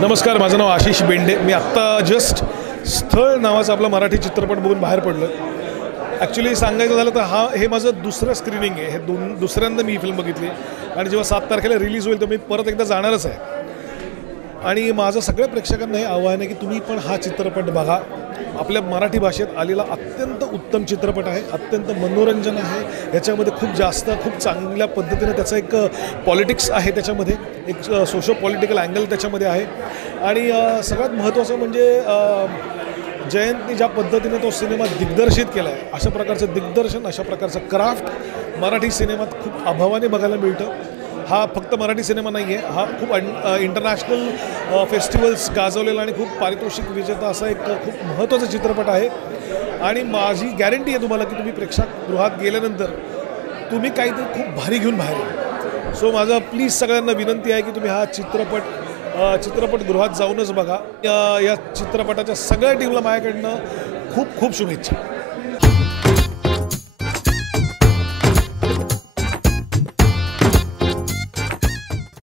नमस्कार, माझं नाव आशिष बेंडे. मी आत्ता जस्ट स्थळ नावाचा आपला मराठी चित्रपट बघून बाहेर पडलो. ॲक्च्युली सांगायचं झालं तर हे माझं दुसरं स्क्रीनिंग आहे. हे दुसऱ्यांदा मी ही फिल्म बघितली आणि जेव्हा 7 तारखेला रिलीज होईल तर मी परत एकदा जाणारच आहे. आणि माझं सगळ्या प्रेक्षकांना हे आव्हान आहे की तुम्ही पण हा चित्रपट बघा. आपल्या मराठी भाषेत आलेला अत्यंत उत्तम चित्रपट आहे, अत्यंत मनोरंजन आहे. याच्यामध्ये खूप चांगल्या पद्धतीने त्याचं एक पॉलिटिक्स आहे, त्याच्यामध्ये एक सोशो पॉलिटिकल अँगल त्याच्यामध्ये आहे. आणि सगळ्यात महत्त्वाचं म्हणजे जयंतनी ज्या पद्धतीने तो सिनेमा दिग्दर्शित केला आहे, अशा प्रकारचं दिग्दर्शन, अशा प्रकारचं क्राफ्ट मराठी सिनेमात खूप अभावाने बघायला मिळतं. हा फक्त मराठी सिनेमा नाही आहे, हा खूप इंटरनॅशनल फेस्टिवल्स गाजवलेला आणि खूप पारितोषिक विजेता असा एक खूप महत्त्वाचा चित्रपट आहे. आणि माझी गॅरंटी आहे तुम्हाला की तुम्ही प्रेक्षागृहात गेल्यानंतर तुम्ही काहीतरी खूप भारी घेऊन बाहेर येईल. सो माझं प्लीज सगळ्यांना विनंती आहे की तुम्ही हा चित्रपटगृहात जाऊनच बघा. या चित्रपटाच्या सगळ्या टीमला माझ्याकडनं खूप शुभेच्छा.